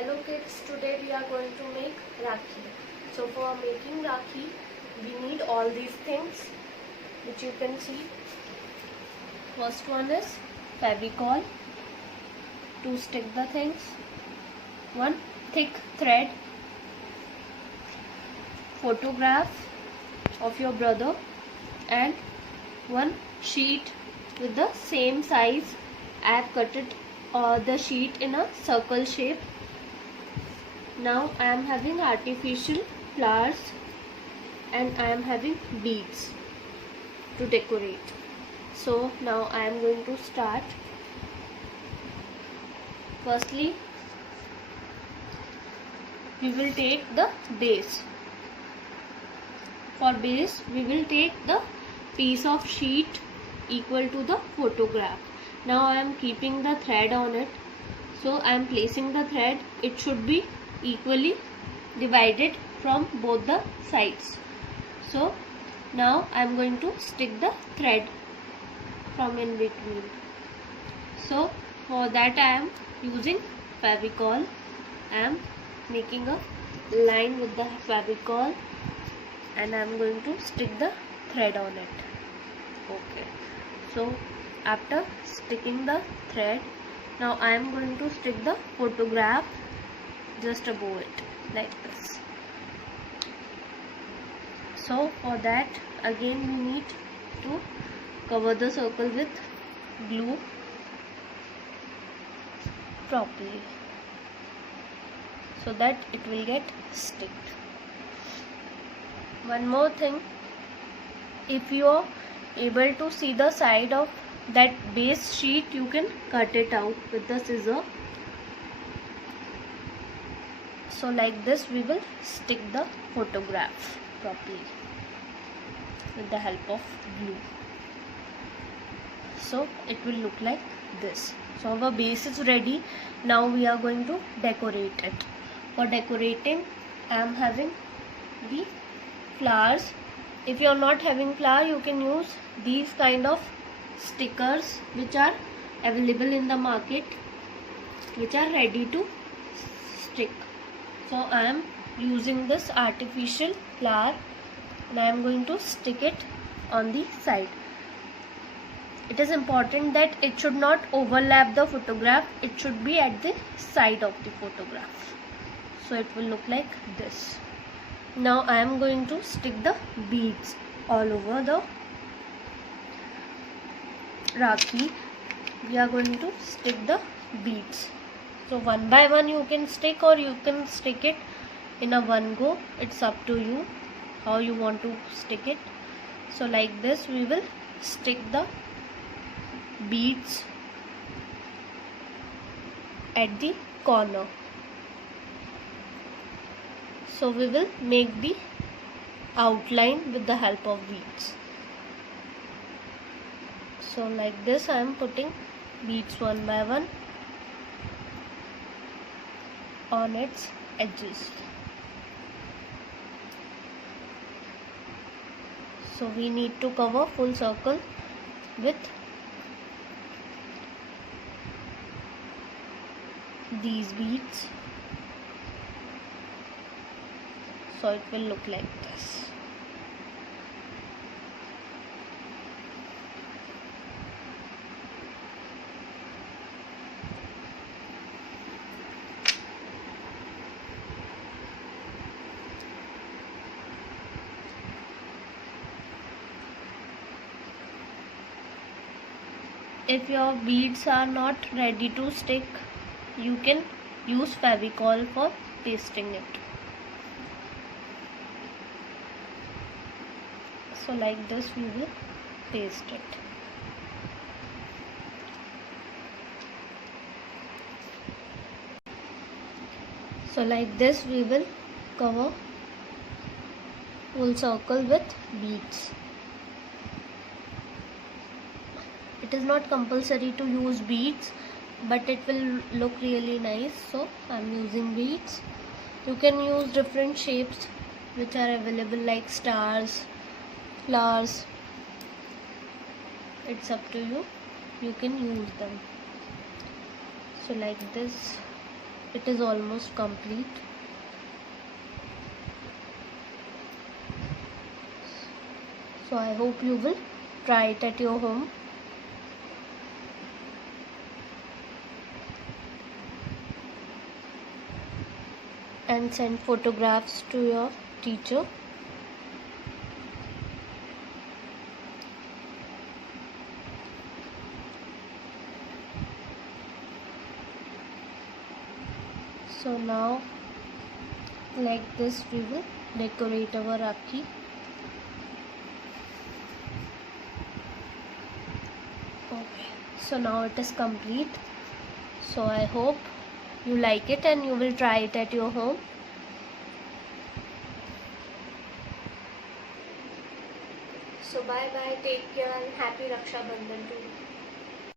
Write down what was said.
Hello kids, today we are going to make Rakhi. So for making Rakhi, we need all these things which you can see. First one is Fevicol to stick the things, one thick thread, photograph of your brother, and one sheet with the same size. I have cut it the sheet in a circle shape. Now I am having artificial flowers and I am having beads to decorate. So now I am going to start. Firstly, we will take the base. For base, we will take the piece of sheet equal to the photograph. Now I am keeping the thread on it. So I am placing the thread. It should be equally divided from both the sides. So now I am going to stick the thread from in between. So for that I am using Fevicol. I am making a line with the Fevicol and I am going to stick the thread on it. Okay. So after sticking the thread, now I am going to stick the photograph just above it like this. So for that again we need to cover the circle with glue properly so that it will get sticked. One more thing, if you are able to see the side of that base sheet, you can cut it out with the scissor. So like this we will stick the photograph properly with the help of glue. So it will look like this. So our base is ready. Now we are going to decorate it. For decorating, I am having the flowers. If you are not having flower, you can use these kind of stickers which are available in the market, which are ready to stick. So I am using this artificial flower and I am going to stick it on the side. It is important that it should not overlap the photograph. It should be at the side of the photograph. So it will look like this. Now I am going to stick the beads all over the Rakhi. We are going to stick the beads. So one by one you can stick or you can stick it in a one go. It's up to you how you want to stick it. So like this we will stick the beads at the corner. So we will make the outline with the help of beads. So like this I am putting beads one by one on its edges. So we need to cover full circle with these beads. So it will look like this. If your beads are not ready to stick, you can use Fevicol for pasting it. So like this we will paste it. So like this we will cover full circle with beads. It is not compulsory to use beads, but it will look really nice, so I am using beads. You can use different shapes which are available like stars, flowers. It's up to you. You can use them. So like this it is almost complete. So I hope you will try it at your home. And send photographs to your teacher. So now, like this, we will decorate our Rakhi. Okay, so now it is complete. So I hope you like it and you will try it at your home. So bye bye, take care and happy Raksha Bandhan to you.